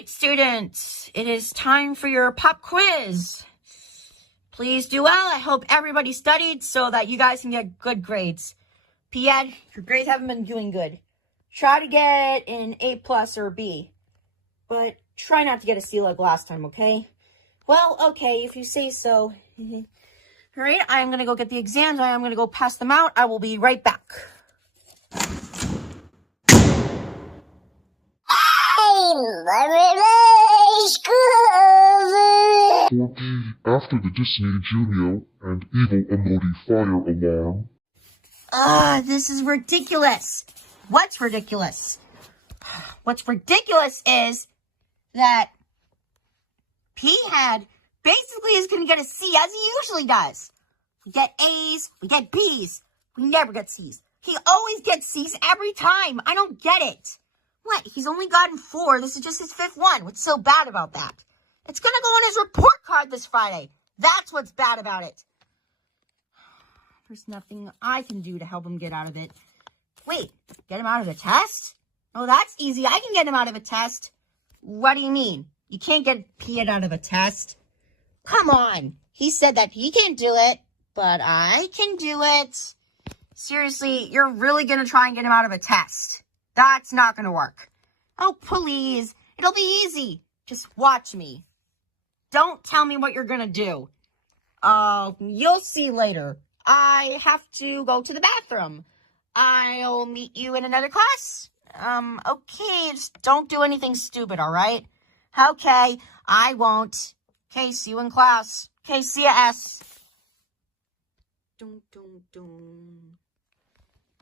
right, students, it is time for your pop quiz. Please do well. I hope everybody studied so that you guys can get good grades. Pied, your grades haven't been doing good. Try to get an A+ or a B, but try not to get a C like last time, okay? Well, okay, if you say so. All right, I'm going to go get the exams. I am going to go pass them out. I will be right back. After the Disney Junior and evil Emoji fire alarm. This is ridiculous. What's ridiculous? What's ridiculous is that P-Head basically is going to get a C as he usually does. We get A's, we get B's, we never get C's. He always gets C's every time. I don't get it. What? He's only gotten 4. This is just his 5th one. What's so bad about that? It's going to go on his report card this Friday. That's what's bad about it. There's nothing I can do to help him get out of it. Wait, get him out of a test? Oh, that's easy. I can get him out of a test. What do you mean? You can't get Pied out of a test? Come on. He said that he can't do it, but I can do it. Seriously, you're really going to try and get him out of a test? That's not going to work. Oh, please. It'll be easy. Just watch me. Don't tell me what you're going to do. You'll see later. I have to go to the bathroom. I'll meet you in another class. Okay, just don't do anything stupid, all right? Okay, I won't. Okay, see you in class. Okay, see ya, S. Dun, dun, dun.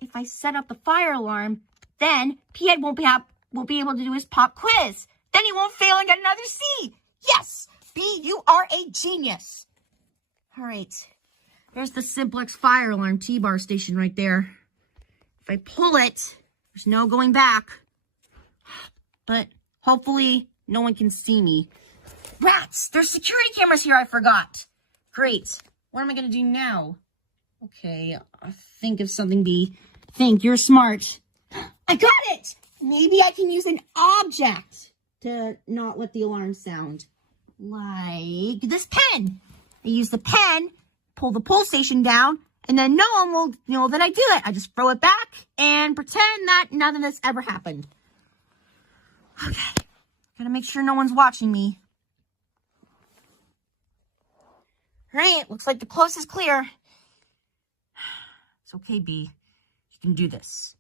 If I set up the fire alarm, then Pied won't be able to do his pop quiz. Then he won't fail and get another C. Yes, B, you are a genius. All right, there's the Simplex fire alarm T-bar station right there. If I pull it, there's no going back. But hopefully no one can see me. Rats! There's security cameras here, I forgot. Great. What am I going to do now? Okay, I'll think of something, B. Think, you're smart. I got it! Maybe I can use an object to not let the alarm sound. Like this pen. I use the pen, pull the pull station down, and then no one will know that I do it. I just throw it back and pretend that none of this ever happened. Okay. Gotta make sure no one's watching me. All right. Looks like the coast is clear. It's okay, B. You can do this.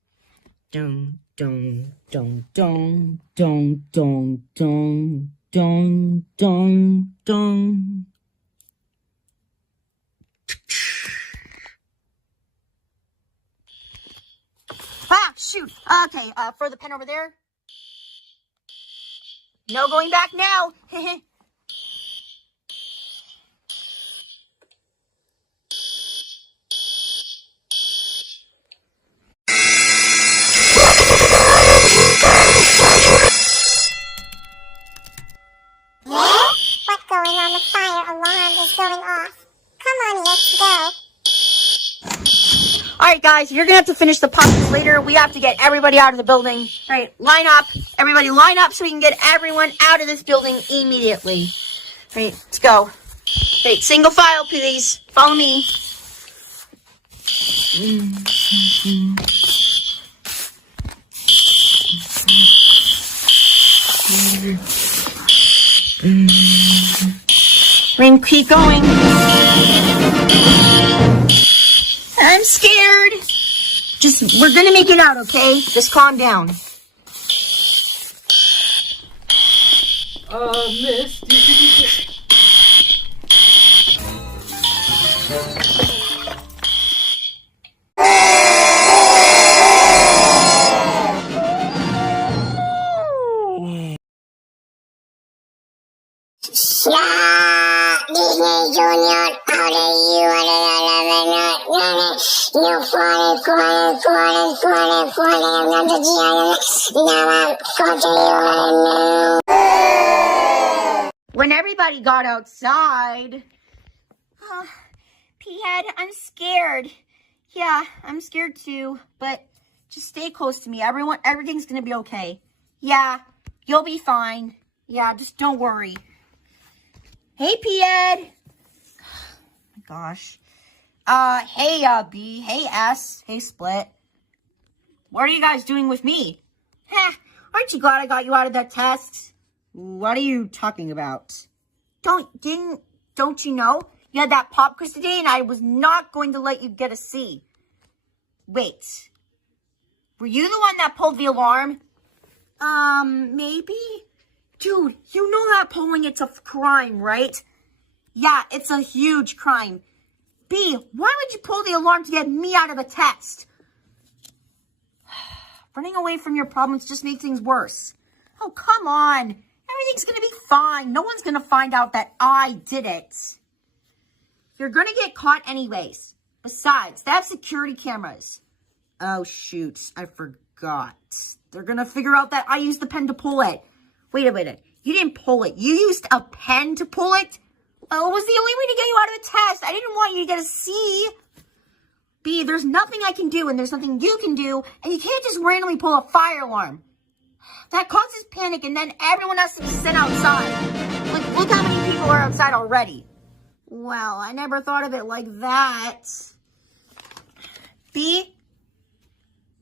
Dun, dun, dun, dun, dun, dun, dun, dun, dun, dun. Ah, shoot. Okay, throw the pen over there. No going back now. What's going on? The fire alarm is going off. Come on, let's go. All right, guys, you're going to have to finish the puzzles later. We have to get everybody out of the building. All right, line up. Everybody line up so we can get everyone out of this building immediately. All right, let's go. All right, single file, please. Follow me. We're going to keep going. I'm scared. We're gonna make it out, okay? Just calm down. Disney Junior, how do you you When everybody got outside, P-Head, I'm scared. Yeah, I'm scared too, but just stay close to me. Everything's gonna be okay. Yeah, you'll be fine. Yeah, just don't worry. Hey, P-Ed. Oh, my gosh. Hey, B. Hey, S. Hey, Split. What are you guys doing with me? Heh, aren't you glad I got you out of that test? What are you talking about? Don't you know? You had that pop quiz today and I was not going to let you get a C. Wait. Were you the one that pulled the alarm? Maybe? Dude, you know that polling, it's a crime, right? Yeah, it's a huge crime. B, why would you pull the alarm to get me out of a test? Running away from your problems just makes things worse. Oh, come on. Everything's going to be fine. No one's going to find out that I did it. You're going to get caught anyways. Besides, they have security cameras. Oh, shoot. I forgot. They're going to figure out that I used the pen to pull it. Wait a minute. You didn't pull it. You used a pen to pull it? Oh, it was the only way to get you out of the test. I didn't want you to get a C. B, there's nothing I can do and there's nothing you can do, and you can't just randomly pull a fire alarm. That causes panic and then everyone has to be sent outside. Like, look how many people are outside already. Well, I never thought of it like that. B,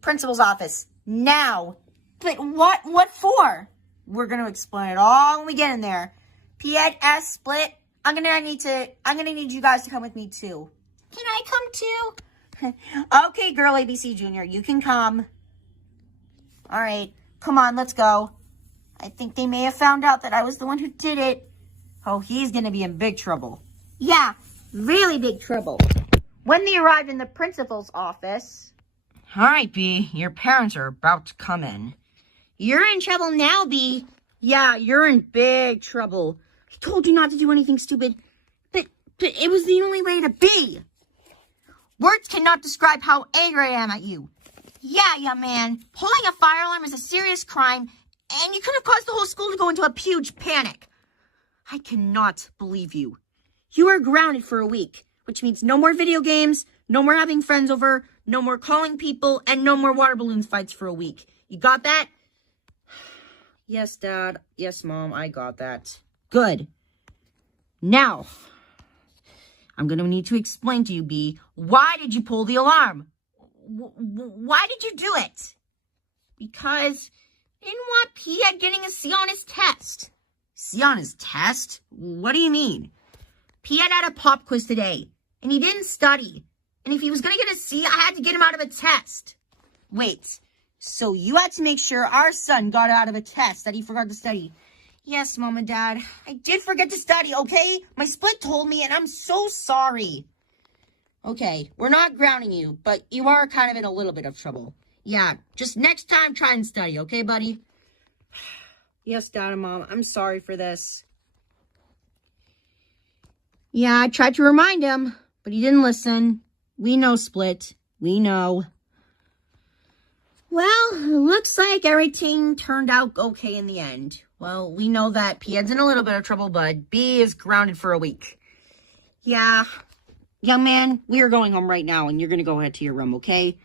principal's office, now. But what for? We're going to explain it all when we get in there. P-Ed, S, Split, I'm gonna need you guys to come with me too. Can I come too? Okay, girl ABC Junior, you can come. All right, come on, let's go. I think they may have found out that I was the one who did it. Oh, he's gonna be in big trouble. Yeah, really big trouble. When they arrived in the principal's office. All right, B, your parents are about to come in. You're in trouble now, B. Yeah, you're in big trouble. I told you not to do anything stupid, but it was the only way to be. Words cannot describe how angry I am at you. Yeah, young man. Pulling a fire alarm is a serious crime, and you could have caused the whole school to go into a huge panic. I cannot believe you. You are grounded for a week, which means no more video games, no more having friends over, no more calling people, and no more water balloons fights for a week. You got that? Yes, Dad. Yes, Mom. I got that. Good. Now, I'm going to need to explain to you, B, why did you pull the alarm? Why did you do it? Because I didn't want P-Ed getting a C on his test. C on his test? What do you mean? P-Ed had a pop quiz today, and he didn't study. And if he was going to get a C, I had to get him out of a test. Wait, so you had to make sure our son got out of a test that he forgot to study. Yes, Mom and Dad, I did forget to study, okay? My Split told me, and I'm so sorry. Okay, we're not grounding you, but you are kind of in a little bit of trouble. Yeah, just next time, try and study, okay, buddy? Yes, Dad and Mom, I'm sorry for this. Yeah, I tried to remind him, but he didn't listen. We know, Split. We know. Well, looks like everything turned out okay in the end. Well, we know that P-Ed's in a little bit of trouble, but B is grounded for a week. Yeah. Young man, we are going home right now, and you're going to go ahead to your room, okay?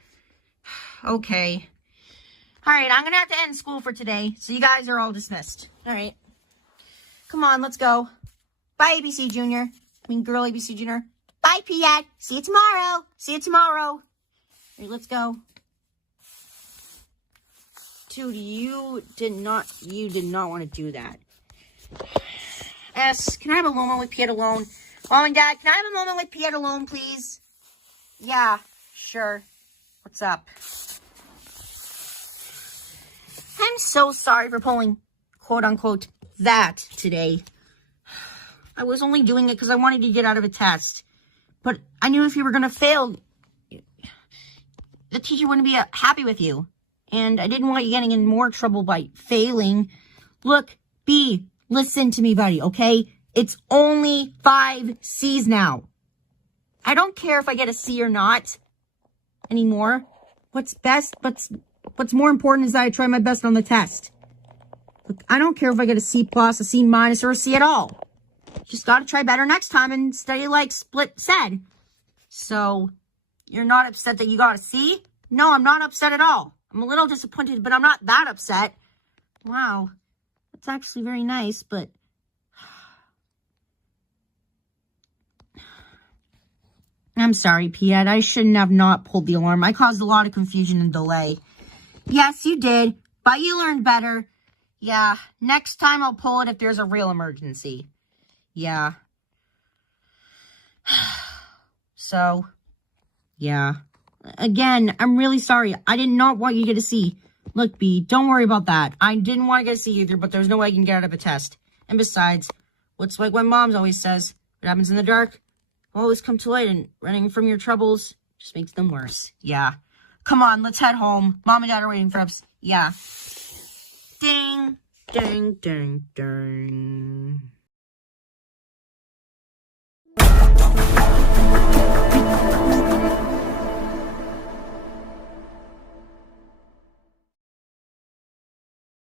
Okay. All right, I'm going to have to end school for today, so you guys are all dismissed. All right. Come on, let's go. Bye, ABC Junior. Girl ABC Junior. Bye, P-Ed. See you tomorrow. See you tomorrow. All right, let's go. Dude, you did not want to do that. S, can I have a moment with P-Ed alone? Mom and Dad, can I have a moment with P-Ed alone, please? Yeah, sure. What's up? I'm so sorry for pulling, quote-unquote, that today. I was only doing it because I wanted to get out of a test. But I knew if you were going to fail, the teacher wouldn't be happy with you. And I didn't want you getting in more trouble by failing. Look, B, listen to me, buddy, okay? It's only 5 C's now. I don't care if I get a C or not anymore. What's more important is that I try my best on the test. Look, I don't care if I get a C+, a C-, or a C at all. Just gotta try better next time and study like Split said. So, you're not upset that you got a C? No, I'm not upset at all. I'm a little disappointed, but I'm not that upset. Wow. That's actually very nice, but... I'm sorry, Piet. I shouldn't have not pulled the alarm. I caused a lot of confusion and delay. Yes, you did, but you learned better. Yeah, next time I'll pull it if there's a real emergency. Yeah. So, yeah. Again, I'm really sorry. I did not want you to get a C. Look, B, don't worry about that. I didn't want to get a C either, but there's no way I can get out of a test. And besides, what's like what Mom's always says, what happens in the dark always come to light, and running from your troubles just makes them worse. Yeah. Come on, let's head home. Mom and Dad are waiting for us. Yeah. Ding, ding, ding, ding.